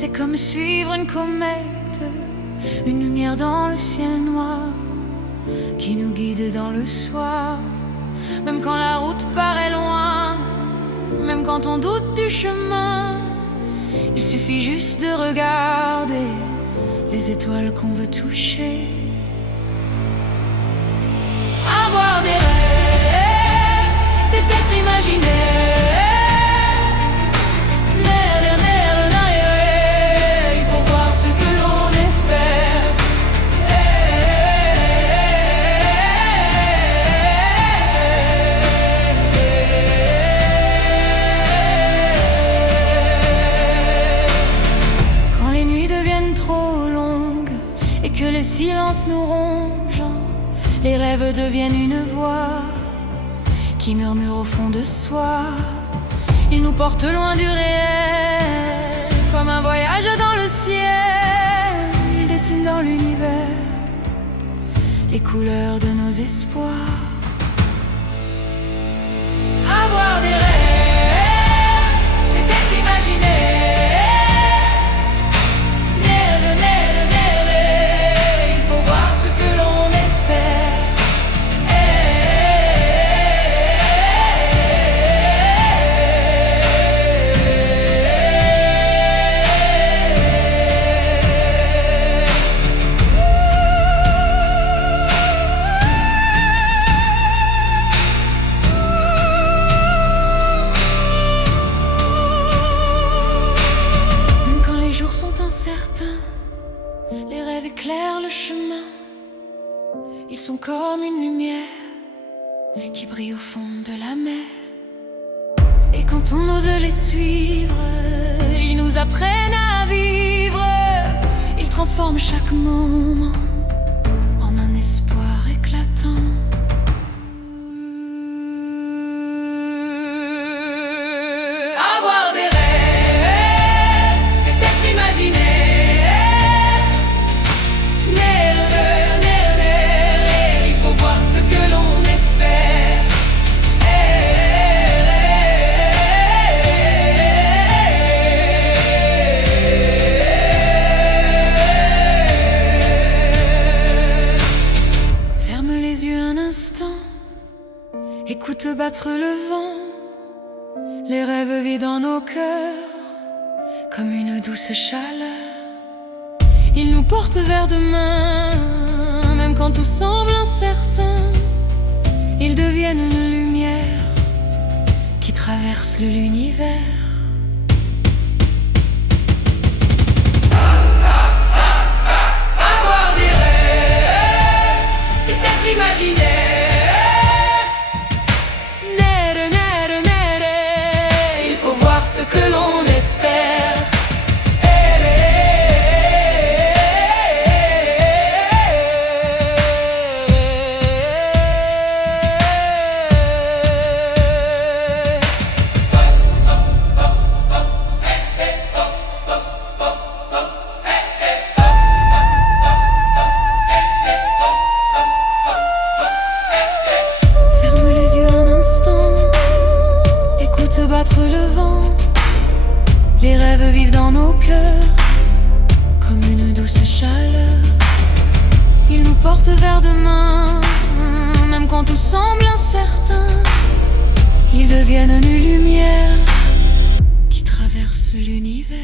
C'est comme suivre une comète, une lumière dans le ciel noir qui nous guide dans le soir. Même quand la route paraît loin, même quand on doute du chemin, il suffit juste de regarder les étoiles qu'on veut toucher. Avoir des rêves, c'est être imaginaire. Il faut voir ce que l'on espère. Quand les nuits deviennent trop longues et que les silences nous rongent, les rêves deviennent une voix qui murmure au fond de soi. Ils nous portent loin du réel, comme un voyage dans le ciel. Ils dessinent dans l'univers les couleurs de nos espoirs. Avoir des rêves, c'est être imaginaire. Il faut voir ce que l'on espère. Les rêves éclairent le chemin. Ils sont comme une lumière qui brille au fond de la mer. Et quand on ose les suivre, ils nous apprennent à vivre. Ils transforment chaque moment en un espoir éclatant. Avoir des rêves, c'est être imaginaire. Écoute battre le vent, les rêves vivent dans nos cœurs comme une douce chaleur. Ils nous portent vers demain, même quand tout semble incertain. Ils deviennent une lumière qui traverse l'univers. Avoir des rêves, c'est être imaginaire. Ce que l'on espère. Ferme les yeux un instant, écoute battre le vent. Les rêves vivent dans nos cœurs comme une douce chaleur. Ils nous portent vers demain, même quand tout semble incertain. Ils deviennent une lumière qui traverse l'univers.